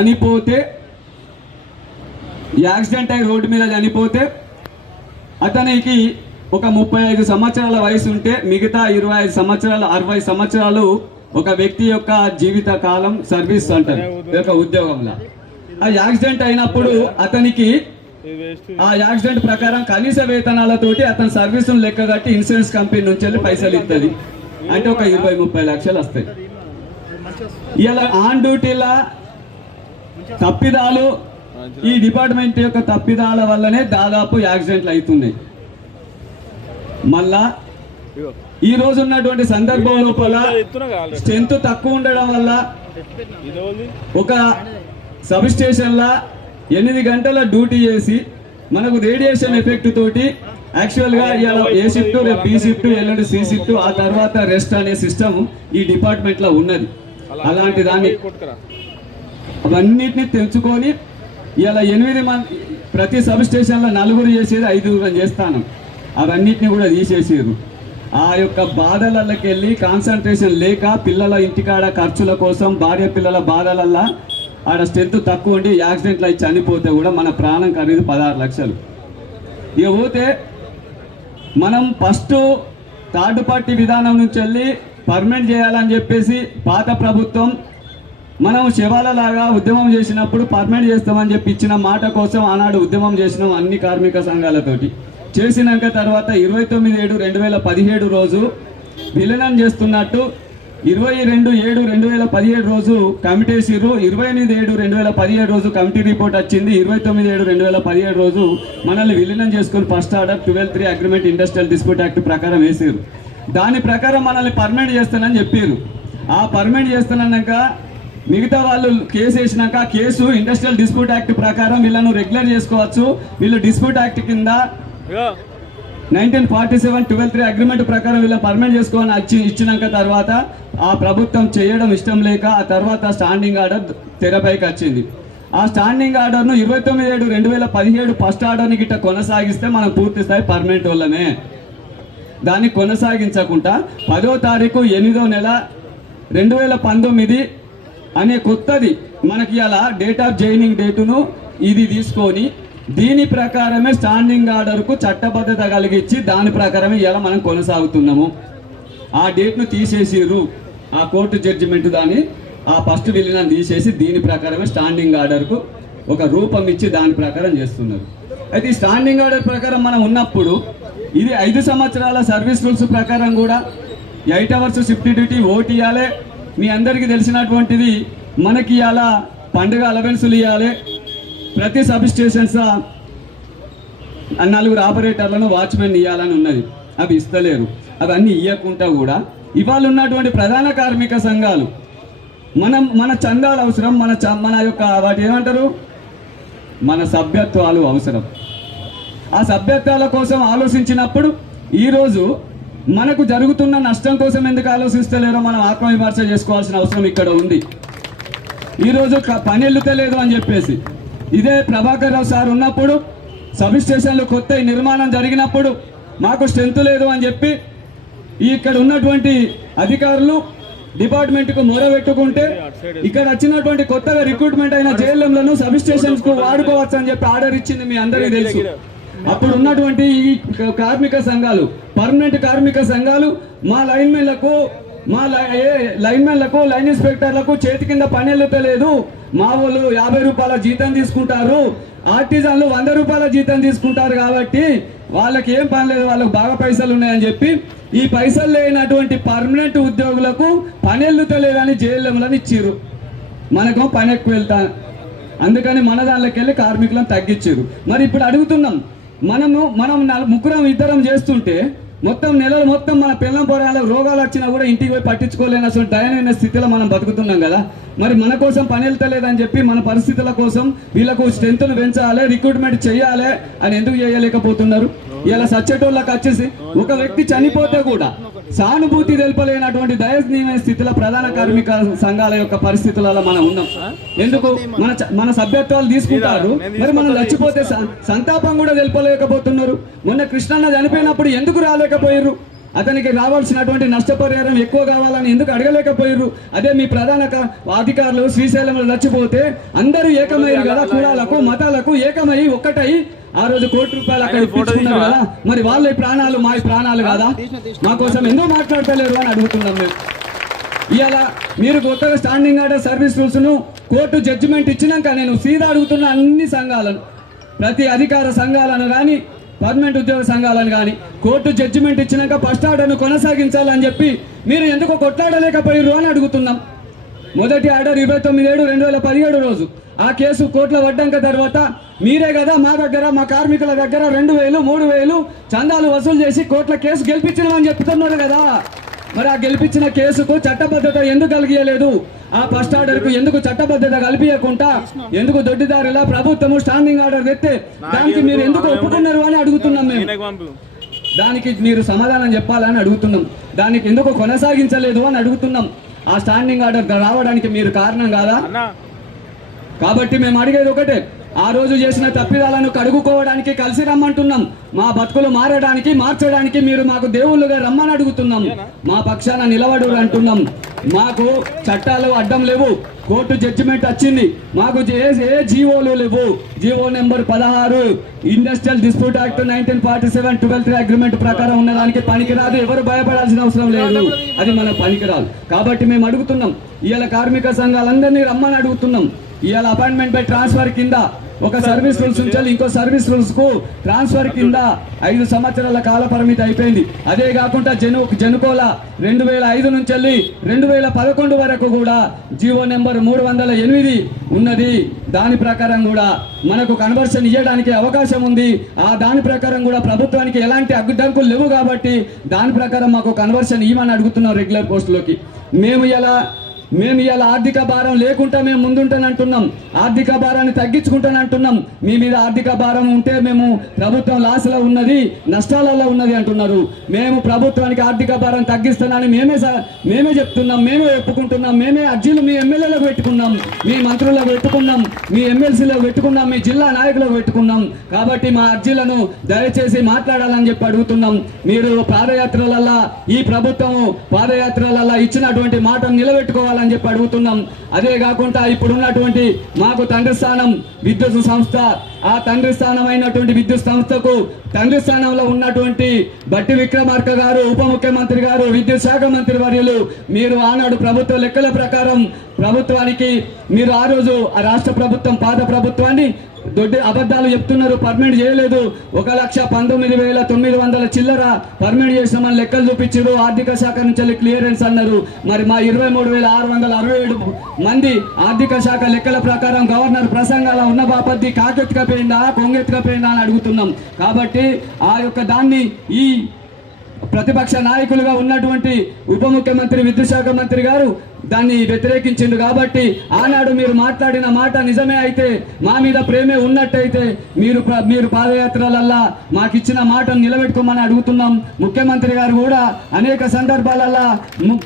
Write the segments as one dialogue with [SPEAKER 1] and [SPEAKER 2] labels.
[SPEAKER 1] చనిపోతే యాక్సిడెంట్ అయి రోడ్డు మీద చనిపోతే అతనికి ఒక ముప్పై ఐదు సంవత్సరాల వయసు ఉంటే మిగతా ఇరవై ఐదు సంవత్సరాలు అరవై సంవత్సరాలు ఒక వ్యక్తి యొక్క జీవిత కాలం సర్వీస్ అంటారు యొక్క ఉద్యోగంలో. ఆ యాక్సిడెంట్ అయినప్పుడు అతనికి ఆ యాక్సిడెంట్ ప్రకారం కనీస వేతనాలతోటి అతని సర్వీస్ లెక్క కట్టి ఇన్సూరెన్స్ కంపెనీ నుంచి వెళ్ళి పైసలు ఇస్తుంది అంటే ఒక ఇరవై ముప్పై లక్షలు వస్తాయి. ఇలా ఆన్ డ్యూటీలా తప్పిదాలు ఈ డిపార్ట్మెంట్ యొక్క తప్పిదాల వల్లనే దాదాపు యాక్సిడెంట్లు అవుతున్నాయి. మళ్ళా ఈ రోజు ఉన్నటువంటి సందర్భం లోపల స్ట్రెంత్ తక్కువ ఉండడం వల్ల ఒక సబ్ స్టేషన్లా ఎనిమిది గంటల డ్యూటీ చేసి మనకు రేడియేషన్ ఎఫెక్ట్ తోటి యాక్చువల్గా ఇవాళ ఏ షిఫ్ట్ రేపు బి షిఫ్ట్ ఎల్లుండి సి షిఫ్ట్ ఆ తర్వాత రెస్ట్ అనే సిస్టమ్ ఈ డిపార్ట్మెంట్లో ఉన్నది. అలాంటి దాన్ని అవన్నిటిని తెలుసుకొని ఇలా ఎనిమిది మంది ప్రతి సబ్ స్టేషన్లో నలుగురు చేసేది ఐదుగురు చేస్తాను. అవన్నిటిని కూడా తీసేసారు ఆ యొక్క బాధలకి వెళ్ళి కాన్సన్ట్రేషన్ లేక పిల్లల ఇంటికాడ ఖర్చుల కోసం భార్య పిల్లల బాధలల్లా ఆడ స్ట్రెంత్ తక్కువ ఉండి యాక్సిడెంట్లు అయి చనిపోతే కూడా మన ప్రాణం ఖరీదు పదహారు లక్షలు. ఇక పోతే మనం ఫస్ట్ థర్డ్ పార్టీ విధానం నుంచి వెళ్ళి పర్మనెంట్ చేయాలని చెప్పేసి పాత ప్రభుత్వం మనం శవాలలాగా ఉద్యమం చేసినప్పుడు పర్మనెంట్ చేస్తామని చెప్పి ఇచ్చిన మాట కోసం ఆనాడు ఉద్యమం చేసినాం అన్ని కార్మిక సంఘాలతోటి. చేసినాక తర్వాత ఇరవై తొమ్మిది ఏడు రెండు వేల పదిహేడు రోజు విలీనం చేస్తున్నట్టు ఇరవై రెండు ఏడు రెండు వేల పదిహేడు రోజు కమిటీ వేసిర్రు. ఇరవై ఎనిమిది ఏడు రెండు వేల పదిహేడు రోజు కమిటీ రిపోర్ట్ వచ్చింది. ఇరవై తొమ్మిది ఏడు రెండు వేల పదిహేడు రోజు మనల్ని విలీనం చేసుకుని first order twelve three agreement industrial dispute act ప్రకారం వేసారు దాని ప్రకారం మనల్ని పర్మనెంట్ చేస్తానని చెప్పారు ఆ పర్మనెంట్ చేస్తానన్నాక మిగతా వాళ్ళు కేసు వేసినాక కేసు ఇండస్ట్రియల్ డిస్ప్యూట్ యాక్ట్ ప్రకారం వీళ్ళను రెగ్యులర్ చేసుకోవచ్చు. వీళ్ళు డిస్ప్యూట్ యాక్ట్ కింద nineteen forty seven twelve three agreement ప్రకారం వీళ్ళని పర్మనెంట్ చేసుకోవాలని వచ్చి ఇచ్చినాక తర్వాత ఆ ప్రభుత్వం చేయడం ఇష్టం లేక ఆ తర్వాత స్టాండింగ్ ఆర్డర్ తెరపైకి వచ్చింది. ఆ స్టాండింగ్ ఆర్డర్ను ఇరవై తొమ్మిది ఏడు రెండు వేల పదిహేడు ఫస్ట్ ఆర్డర్ని గిట్ట కొనసాగిస్తే మనం పూర్తి స్థాయి పర్మనెంట్ వాళ్ళమే. దాన్ని కొనసాగించకుండా పదో తారీఖు ఎనిమిదో నెల రెండు వేల పంతొమ్మిది అనే కొత్తది మనకి అలా డేట్ ఆఫ్ జాయినింగ్ డేటును ఇది తీసుకొని దీని ప్రకారమే స్టాండింగ్ ఆర్డర్కు చట్టబద్ధత కలిగించి దాని ప్రకారమే ఇలా మనం కొనసాగుతున్నాము. ఆ డేట్ను తీసేసిర్రు ఆ కోర్టు జడ్జిమెంట్ దాన్ని. ఆ ఫస్ట్ విలీనం తీసేసి దీని ప్రకారమే స్టాండింగ్ ఆర్డర్కు ఒక రూపం ఇచ్చి దాని ప్రకారం చేస్తున్నారు. అయితే ఈ స్టాండింగ్ ఆర్డర్ ప్రకారం మనం ఉన్నప్పుడు ఇది ఐదు సంవత్సరాల సర్వీస్ రూల్స్ ప్రకారం కూడా ఎయిట్ అవర్స్ షిఫ్ట్ డ్యూటీ ఓట్ మీ అందరికీ తెలిసినటువంటిది మనకి ఇవాళ పండుగ అలవెన్సులు ఇవ్వాలి ప్రతి సబ్ స్టేషన్స్ నలుగురు ఆపరేటర్లను వాచ్మెన్ ఇవ్వాలని ఉన్నది. అవి ఇస్తలేరు. అవన్నీ ఇవ్వకుండా కూడా ఇవాళ ఉన్నటువంటి ప్రధాన కార్మిక సంఘాలు మనం మన చందాలు అవసరం మన చ- మన యొక్క వాటి ఏమంటారు? మన సభ్యత్వాలు అవసరం. ఆ సభ్యత్వాల కోసం ఆలోచించినప్పుడు ఈరోజు మనకు జరుగుతున్న నష్టం కోసం ఎందుకు ఆలోచిస్తలేరో మనం ఆత్మవిమర్శ చేసుకోవాల్సిన అవసరం ఇక్కడ ఉంది. ఈరోజు పని ఎల్లుతలేదు అని చెప్పేసి. ఇదే ప్రభాకర్ రావు సార్ ఉన్నప్పుడు సబ్ స్టేషన్లు కొత్త నిర్మాణం జరిగినప్పుడు మాకు స్ట్రెంత్ లేదు అని చెప్పి ఇక్కడ ఉన్నటువంటి అధికారులు డిపార్ట్మెంట్కు మొరబెట్టుకుంటే ఇక్కడ వచ్చినటువంటి కొత్తగా రిక్రూట్మెంట్ అయిన జేఎల్ఎంలను సబ్ స్టేషన్స్కు వాడుకోవచ్చు అని చెప్పి ఆర్డర్ ఇచ్చింది మీ అందరికీ తెలుసు. అప్పుడు ఉన్నటువంటి ఈ కార్మిక సంఘాలు పర్మనెంట్ కార్మిక సంఘాలు మా లైన్మెన్లకు మా లై- ఏ లైన్మెన్లకు లైన్ ఇన్స్పెక్టర్లకు చేతి కింద పని వెళ్తలేదు మా వాళ్ళు యాభై రూపాయల జీతం తీసుకుంటారు. ఆర్టిజన్లు వంద రూపాయల జీతం తీసుకుంటారు కాబట్టి వాళ్ళకి ఏం పని లేదు వాళ్ళకి బాగా పైసలు ఉన్నాయని చెప్పి ఈ పైసలు లేనటువంటి పర్మనెంట్ ఉద్యోగులకు పని వెళ్తలేదని జైళ్ళని ఇచ్చిర్రు. మనకు పని ఎక్కువ వెళ్తా అందుకని మన దానిలోకి వెళ్ళి కార్మికులను తగ్గించారు మరి ఇప్పుడు అడుగుతున్నాం మనము మనం ముగ్గురం ఇద్దరం చేస్తుంటే మొత్తం నెలలు మొత్తం మన పిల్లం పొరాల రోగాలు వచ్చినా కూడా ఇంటికి పోయి పట్టించుకోలేని అసలు దయనీయ స్థితిలో మనం బతుకుతున్నాం కదా. మరి మన కోసం పని వెళ్తలేదని చెప్పి మన పరిస్థితుల కోసం వీళ్ళకు స్ట్రెంత్ను పెంచాలి రిక్రూట్మెంట్ చేయాలి అని ఎందుకు చేయలేకపోతున్నారు? ఇలా సచ్చేటోళ్ళకి వచ్చేసి ఒక వ్యక్తి చనిపోతే కూడా సానుభూతి తెలుపలేనటువంటి దయనీయమైన స్థితిలో ప్రధాన కార్మిక సంఘాల యొక్క పరిస్థితులలో మనం ఉన్నాం. ఎందుకు? మన మన సభ్యత్వాలు తీసుకుంటారు. మరి మనం చచ్చిపోతే సంతాపం కూడా తెలుపలేకపోతున్నారు. మొన్న కృష్ణన్న చనిపోయినప్పుడు ఎందుకు రాలేకపోయారు అతనికి రావాల్సినటువంటి నష్టపరిహారం ఎక్కువ కావాలని ఎందుకు అడగలేకపోయారు అదే మీ ప్రధాన అధికారులు శ్రీశైలంలో చచ్చిపోతే అందరూ ఏకమయ్యారు కదా కులాలకు మతాలకు ఏకమై ఒక్కటై ఆ రోజు కోటి రూపాయలు అక్కడ ఇప్పించుకున్నారు కదా? మరి వాళ్ళ ప్రాణాలు మా ప్రాణాలు కదా? మా కోసం ఎందుకు మాట్లాడతలేరు అని అడుగుతున్నాం మేము. ఇవాళ మీరు కొత్తగా స్టాండింగ్ ఆర్డర్ సర్వీస్ రూల్స్ను కోర్టు జడ్జిమెంట్ ఇచ్చినాక నేను సీదా అడుగుతున్న అన్ని సంఘాలను ప్రతి అధికార సంఘాలను కానీ పర్మనెంట్ ఉద్యోగ సంఘాలను కానీ కోర్టు జడ్జిమెంట్ ఇచ్చినాక ఫస్ట్ ఆర్డర్ను కొనసాగించాలని చెప్పి మీరు ఎందుకు కొట్లాడలేకపోయారు అని అడుగుతున్నాం. మొదటి ఆర్డర్ ఇరవై తొమ్మిది ఏడు రెండు వేల పదిహేడు రోజు. ఆ కేసు కోర్టులో పడ్డాక తర్వాత మీరే కదా మా దగ్గర మా కార్మికుల దగ్గర రెండు వేలు మూడు వేలు చందాలు వసూలు చేసి కోర్టుల కేసు గెలిపించడం చెప్తున్నారు కదా. మరి ఆ గెలిపించిన కేసుకు చట్టబద్ధత ఎందుకు కలిగియలేదు? ఆ ఫస్ట్ ఆర్డర్కు ఎందుకు చట్టబద్ధత కల్పించకుండా ఎందుకు దొడ్డిదారిలా ప్రభుత్వము స్టాండింగ్ ఆర్డర్ తెస్తే దానికి మీరు ఎందుకు ఒప్పుకున్నారు అని అడుగుతున్నాం మేము. దానికి మీరు సమాధానం చెప్పాలని అడుగుతున్నాం. దానికి ఎందుకు కొనసాగించలేదు అని అడుగుతున్నాం. ఆ స్టాండింగ్ ఆర్డర్ రావడానికి మీరు కారణం కాదా? కాబట్టి మేము అడిగేది ఒకటే. ఆ రోజు చేసిన తప్పిదాలను కడుగుకోవడానికి కలిసి రమ్మంటున్నాం. మా బతుకులు మారడానికి మార్చడానికి మీరు మాకు దేవుళ్ళుగా రమ్మని అడుగుతున్నాం. మా పక్షాన నిలబడు అంటున్నాం. మాకు చట్టాలు అడ్డం లేవు. కోర్టు జడ్జిమెంట్ వచ్చింది. మాకు ఏ జీవోలు లేవు. జీవో నెంబర్ పదహారు. Industrial dispute act nineteen forty seven twelfth agreement ప్రకారం ఉన్నదానికి పనికిరాదు. ఎవరు భయపడాల్సిన అవసరం లేదు. అది మన పనికిరాదు. కాబట్టి మేము అడుగుతున్నాం. ఇవాళ కార్మిక సంఘాలందరినీ రమ్మని అడుగుతున్నాం. ఇవాళ అపాయింట్మెంట్ బై ట్రాన్స్ఫర్ కింద ఒక సర్వీస్ రూల్స్ నుంచి ఇంకో సర్వీస్ రూల్స్కు ట్రాన్స్ఫర్ కింద ఐదు సంవత్సరాల కాల పరిమితి అయిపోయింది. అదే కాకుండా జను జనుకోల రెండు వేల ఐదు నుంచి వెళ్ళి రెండు వేల పదకొండు వరకు కూడా జీవో నెంబర్ మూడు వందల ఎనిమిది ఉన్నది. దాని ప్రకారం కూడా మనకు కన్వర్షన్ ఇవ్వడానికి అవకాశం ఉంది. ఆ దాని ప్రకారం కూడా ప్రభుత్వానికి ఎలాంటి అడ్డంకులు లేవు కాబట్టి దాని ప్రకారం మాకు కన్వర్షన్ ఇవ్వమని అడుగుతున్నాం రెగ్యులర్ పోస్టులోకి. మేము ఎలా మేము ఇవాళ ఆర్థిక భారం లేకుండా మేము ముందుంటానంటున్నాం ఆర్థిక భారాన్ని తగ్గించుకుంటానంటున్నాం మీ మీద ఆర్థిక భారం ఉంటే మేము ప్రభుత్వం లాస్లో ఉన్నది నష్టాలలో ఉన్నది అంటున్నారు. మేము ప్రభుత్వానికి ఆర్థిక భారం తగ్గిస్తానని మేమే మేమే చెప్తున్నాం మేమే ఒప్పుకుంటున్నాం మేమే అర్జీలు మీ ఎమ్మెల్యేలకు పెట్టుకున్నాం మీ మంత్రులకు పెట్టుకున్నాం మీ ఎమ్మెల్సీలకు పెట్టుకున్నాం మీ జిల్లా నాయకులకు పెట్టుకున్నాం. కాబట్టి మా అర్జీలను దయచేసి మాట్లాడాలని చెప్పి అడుగుతున్నాం. మీరు పాదయాత్రలల్లా ఈ ప్రభుత్వం పాదయాత్రలల్లా ఇచ్చినటువంటి మాటను నిలబెట్టుకోవాలని చెప్పి అడుగుతున్నాం. అదే కాకుండా ఇప్పుడు ఉన్నటువంటి మాకు తండ్రి స్థానం విద్యుత్ సంస్థ. ఆ తండ్రి స్థానం అయినటువంటి విద్యుత్ సంస్థకు తండ్రి స్థానంలో ఉన్నటువంటి బట్టి విక్రమార్క గారు ఉప ముఖ్యమంత్రి గారు విద్యుత్ శాఖ మంత్రి వర్యులు మీరు ఆనాడు ప్రభుత్వ లెక్కల ప్రకారం ప్రభుత్వానికి మీరు ఆ రోజు ఆ రాష్ట్ర ప్రభుత్వం పాత ప్రభుత్వాన్ని దొడ్డి అబద్ధాలు చెప్తున్నారు పర్మిట్ చేయలేదు. ఒక లక్ష పంతొమ్మిది వేల తొమ్మిది వందల చిల్లర పర్మిట్ చేసినామని లెక్కలు చూపించారు. ఆర్థిక శాఖ నుంచి క్లియరెన్స్ అన్నారు. మరి మా ఇరవై మూడు వేల ఆరు వందల అరవై ఏడు మంది ఆర్థిక శాఖ లెక్కల ప్రకారం గవర్నర్ ప్రసంగాల ఉన్న బాపత్తి కాకెత్తుకపోయిందా కొంగెత్తుకపోయిందా అని అడుగుతున్నాం. కాబట్టి ఆ యొక్క దాన్ని ఈ ప్రతిపక్ష నాయకులుగా ఉన్నటువంటి ఉప ముఖ్యమంత్రి విద్యుత్ శాఖ మంత్రి గారు దాన్ని వ్యతిరేకించిండు కాబట్టి ఆనాడు మీరు మాట్లాడిన మాట నిజమే అయితే మా మీద ప్రేమే ఉన్నట్టయితే మీరు మీరు పాదయాత్రలల్లా మాకు ఇచ్చిన మాటను నిలబెట్టుకోమని అడుగుతున్నాం. ముఖ్యమంత్రి గారు కూడా అనేక సందర్భాలల్లా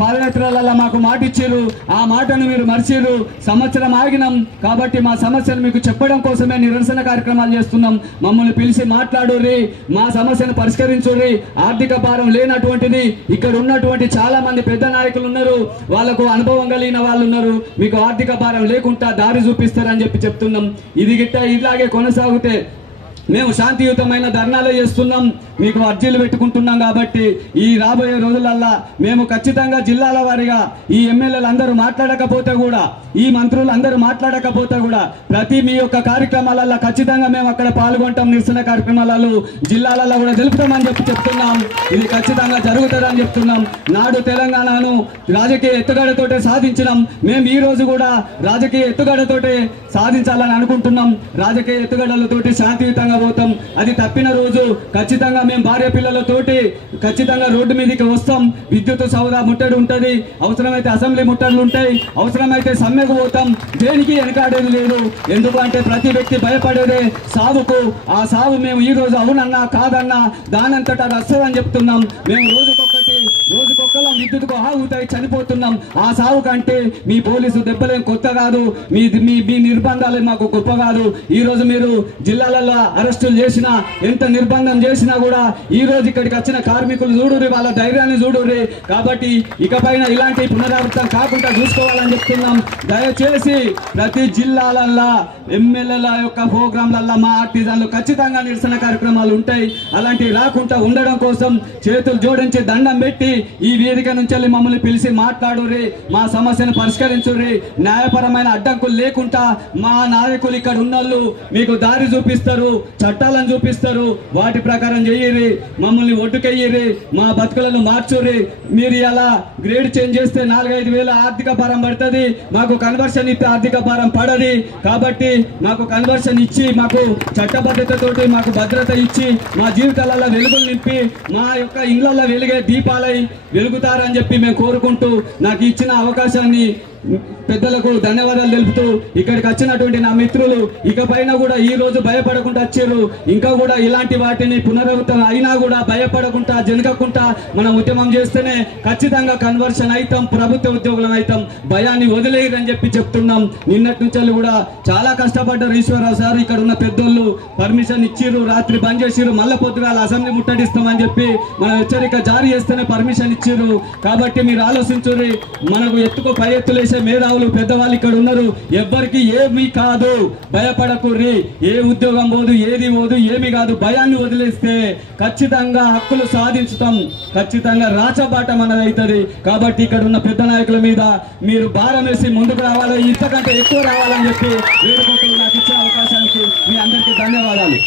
[SPEAKER 1] పాదయాత్రలల్లా మాకు మాట ఇచ్చారు ఆ మాటను మీరు మర్చిర్రు. సంవత్సరం ఆగినాం కాబట్టి మా సమస్యను మీకు చెప్పడం కోసమే నిరసన కార్యక్రమాలు చేస్తున్నాం. మమ్మల్ని పిలిచి మాట్లాడుర్రి. మా సమస్యను పరిష్కరించుర్రి. ఆర్థిక భారం లేనటువంటిది. ఇక్కడ ఉన్నటువంటి చాలా మంది పెద్ద నాయకులు ఉన్నారు. వాళ్ళకు అనుభవం కలిగిన వాళ్ళు ఉన్నారు. మీకు ఆర్థిక భారం లేకుండా దారి చూపిస్తారని చెప్పి చెప్తున్నాం. ఇది గిట్ట ఇలాగే కొనసాగితే మేము శాంతియుతమైన ధర్నాలు చేస్తున్నాం మీకు అర్జీలు పెట్టుకుంటున్నాం కాబట్టి ఈ రాబోయే రోజులల్లా మేము ఖచ్చితంగా జిల్లాల వారీగా ఈ ఎమ్మెల్యేలు అందరూ మాట్లాడకపోతే కూడా ఈ మంత్రులు అందరూ మాట్లాడకపోతే కూడా ప్రతి మీ యొక్క కార్యక్రమాలలో ఖచ్చితంగా మేము అక్కడ పాల్గొంటాం నిరసన కార్యక్రమాలలో జిల్లాలలో కూడా తెలుపుతామని చెప్పి చెప్తున్నాం. ఇది ఖచ్చితంగా జరుగుతుందని చెప్తున్నాం. నాడు తెలంగాణను రాజకీయ ఎత్తుగడతోటే సాధించినాం. మేము ఈ రోజు కూడా రాజకీయ ఎత్తుగడతోటే సాధించాలని అనుకుంటున్నాం. రాజకీయ ఎత్తుగడలతోటి శాంతియుతంగా పోతాం. అది తప్పిన రోజు ఖచ్చితంగా మేము భార్య పిల్లలతోటి ఖచ్చితంగా రోడ్డు మీదకి వస్తాం. విద్యుత్ సౌదా ముట్టడి ఉంటుంది. అవసరమైతే అసెంబ్లీ ముట్టడులు ఉంటాయి. అవసరమైతే సమ్మెకు పోతాం. దేనికి వెనకాడేది లేదు. ఎందుకంటే ప్రతి వ్యక్తి భయపడేదే సావుకు. ఆ సావు మేము ఈ రోజు అవునన్నా కాదన్నా దానంతటా అది వస్తుందని చెప్తున్నాం. మేము రోజుకు విద్యుత్కు ఆహుతాయి చనిపోతున్నాం. ఆ సావు కంటే మీ పోలీసు దెబ్బలేం కొత్త కాదు. మీ మీ మీ నిర్బంధాలు మాకు గొప్ప కాదు. ఈ రోజు మీరు జిల్లాలలో అరెస్టులు చేసినా ఎంత నిర్బంధం చేసినా కూడా ఈ రోజు ఇక్కడికి వచ్చిన కార్మికులు చూడురి వాళ్ళ ధైర్యాన్ని చూడురి కాబట్టి ఇకపైన ఇలాంటి పునరావృతం కాకుండా చూసుకోవాలని చెప్తున్నాం. దయచేసి ప్రతి జిల్లాలల్లా ఎమ్మెల్యేల యొక్క ప్రోగ్రాంలల్లా మా ఆర్టిజన్లు ఖచ్చితంగా నిరసన కార్యక్రమాలు ఉంటాయి. అలాంటివి రాకుండా ఉండడం కోసం చేతులు జోడించి దండం పెట్టి ఈ వేదిక నుంచి వెళ్ళి మమ్మల్ని పిలిచి మాట్లాడుర్రి. మా సమస్యను పరిష్కరించుర్రి. న్యాయపరమైన అడ్డంకులు లేకుండా మా నాయకులు ఇక్కడ ఉన్నోళ్ళు మీకు దారి చూపిస్తారు చట్టాలను చూపిస్తారు. వాటి ప్రకారం చెయ్యిరి మమ్మల్ని ఒడ్డుకెయ్యిరి మా బతుకులను మార్చుర్రి. మీరు ఇలా గ్రేడ్ చేంజ్ చేస్తే నాలుగైదు వేల ఆర్థిక భారం పడుతుంది. మాకు కన్వర్షన్ ఇస్తే ఆర్థిక భారం పడది. కాబట్టి మాకు కన్వర్షన్ ఇచ్చి మాకు చట్టబద్ధతతోటి మాకు భద్రత ఇచ్చి మా జీవితాలలో వెలుగులు నింపి మా యొక్క ఇళ్ళలో వెలిగే దీపాలై వెలుగుతారని చెప్పి మేము కోరుకుంటూ నాకు ఇచ్చిన అవకాశాన్ని పెద్దలకు ధన్యవాదాలు తెలుపుతూ ఇక్కడికి వచ్చినటువంటి నా మిత్రులు ఇకపైన కూడా ఈ రోజు భయపడకుండా వచ్చారు. ఇంకా కూడా ఇలాంటి వాటిని పునరావృతం అయినా కూడా భయపడకుండా జనగకుండా మనం ఉద్యమం చేస్తేనే ఖచ్చితంగా కన్వర్షన్ అవుతాం ప్రభుత్వ ఉద్యోగులం అవుతాం భయాన్ని వదిలేయరని చెప్పి చెప్తున్నాం. నిన్నటి నుంచి కూడా చాలా కష్టపడ్డారు ఈశ్వరరావు సార్. ఇక్కడ ఉన్న పెద్దోళ్ళు పర్మిషన్ ఇచ్చిర్రు రాత్రి బంద్ చేసిర్రు. మళ్ళీ పొద్దుగాల అసెంబ్లీ ముట్టడిస్తామని చెప్పి మనం హెచ్చరిక జారీ చేస్తేనే పర్మిషన్ ఇచ్చిర్రు. కాబట్టి మీరు ఆలోచించుర్రి మనకు ఎత్తుకో పై ఎత్తులేసి మేధావులు పెద్దవాళ్ళు ఇక్కడ ఉన్నారు. ఎవ్వరికి ఏమీ కాదు. భయపడకుర్రి. ఏ ఉద్యోగం పోదు ఏది పోదు ఏమి కాదు. భయాన్ని వదిలేస్తే ఖచ్చితంగా హక్కులు సాధించటం ఖచ్చితంగా రాచబాట మనది అవుతుంది కాబట్టి ఇక్కడ ఉన్న పెద్ద నాయకుల మీద మీరు భారం వేసి ముందుకు రావాలి. ఇంతకంటే ఎక్కువ రావాలని చెప్పి వేడుకుంటూ నాకు ఇచ్చిన అవకాశానికి మీ అందరికీ ధన్యవాదాలు.